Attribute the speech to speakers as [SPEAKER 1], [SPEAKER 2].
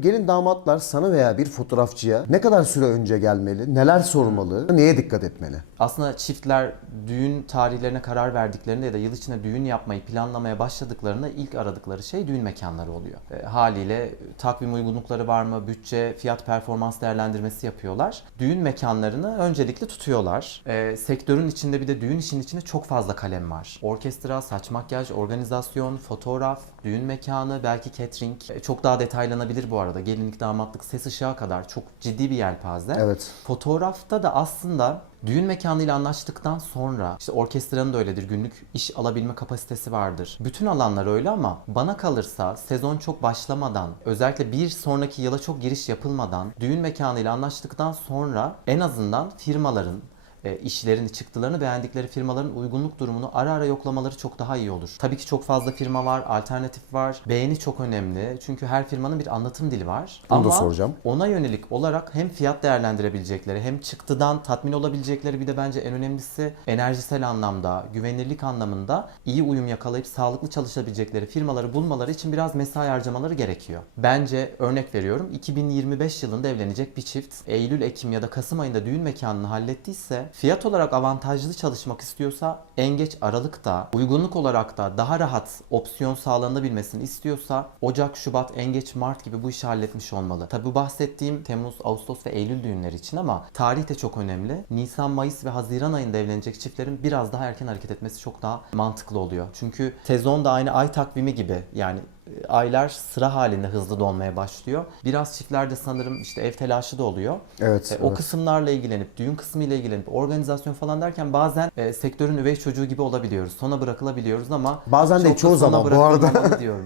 [SPEAKER 1] Gelin damatlar sana veya bir fotoğrafçıya ne kadar süre önce gelmeli, neler sormalı, neye dikkat etmeli?
[SPEAKER 2] Aslında çiftler düğün tarihlerine karar verdiklerinde ya da yıl içinde düğün yapmayı planlamaya başladıklarında ilk aradıkları şey düğün mekanları oluyor. E, haliyle takvim uygunlukları var mı, bütçe, fiyat performans değerlendirmesi yapıyorlar. Düğün mekanlarını öncelikli tutuyorlar. E, sektörün içinde bir de düğün işinin içinde çok fazla kalem var. Orkestra, saç makyaj, organizasyon, fotoğraf, düğün mekanı, belki catering. E, çok daha detaylanabilir bu arada. Gelinlik, damatlık, ses ışığa kadar çok ciddi bir yelpaze.
[SPEAKER 1] Evet.
[SPEAKER 2] Fotoğrafta da aslında düğün mekanıyla anlaştıktan sonra işte orkestranın da öyledir. Günlük iş alabilme kapasitesi vardır. Bütün alanlar öyle ama bana kalırsa sezon çok başlamadan özellikle bir sonraki yıla çok giriş yapılmadan düğün mekanıyla anlaştıktan sonra en azından firmaların e, işlerini, çıktılarını beğendikleri firmaların uygunluk durumunu ara ara yoklamaları çok daha iyi olur. Tabii ki çok fazla firma var, alternatif var. Beğeni çok önemli. Çünkü her firmanın bir anlatım dili var.
[SPEAKER 1] Bunu da
[SPEAKER 2] Ama
[SPEAKER 1] soracağım.
[SPEAKER 2] ona yönelik olarak hem fiyat değerlendirebilecekleri hem çıktıdan tatmin olabilecekleri bir de bence en önemlisi enerjisel anlamda, güvenilirlik anlamında iyi uyum yakalayıp sağlıklı çalışabilecekleri firmaları bulmaları için biraz mesai harcamaları gerekiyor. Bence örnek veriyorum 2025 yılında evlenecek bir çift Eylül, Ekim ya da Kasım ayında düğün mekanını hallettiyse fiyat olarak avantajlı çalışmak istiyorsa en geç Aralık'ta uygunluk olarak da daha rahat opsiyon sağlanabilmesini istiyorsa Ocak, Şubat, en geç Mart gibi bu işi halletmiş olmalı. Tabi bu bahsettiğim Temmuz, Ağustos ve Eylül düğünleri için ama tarih de çok önemli. Nisan, Mayıs ve Haziran ayında evlenecek çiftlerin biraz daha erken hareket etmesi çok daha mantıklı oluyor. Çünkü sezon da aynı ay takvimi gibi yani aylar sıra halinde hızlı dolmaya başlıyor. Biraz çiftlerde sanırım işte ev telaşı da oluyor.
[SPEAKER 1] Evet.
[SPEAKER 2] E, O
[SPEAKER 1] evet.
[SPEAKER 2] kısımlarla ilgilenip, düğün kısmı ile ilgilenip, organizasyon falan derken bazen e, sektörün üvey çocuğu gibi olabiliyoruz. Sona bırakılabiliyoruz ama
[SPEAKER 1] Bazen
[SPEAKER 2] da
[SPEAKER 1] çoğu zaman bu arada.
[SPEAKER 2] diyorum.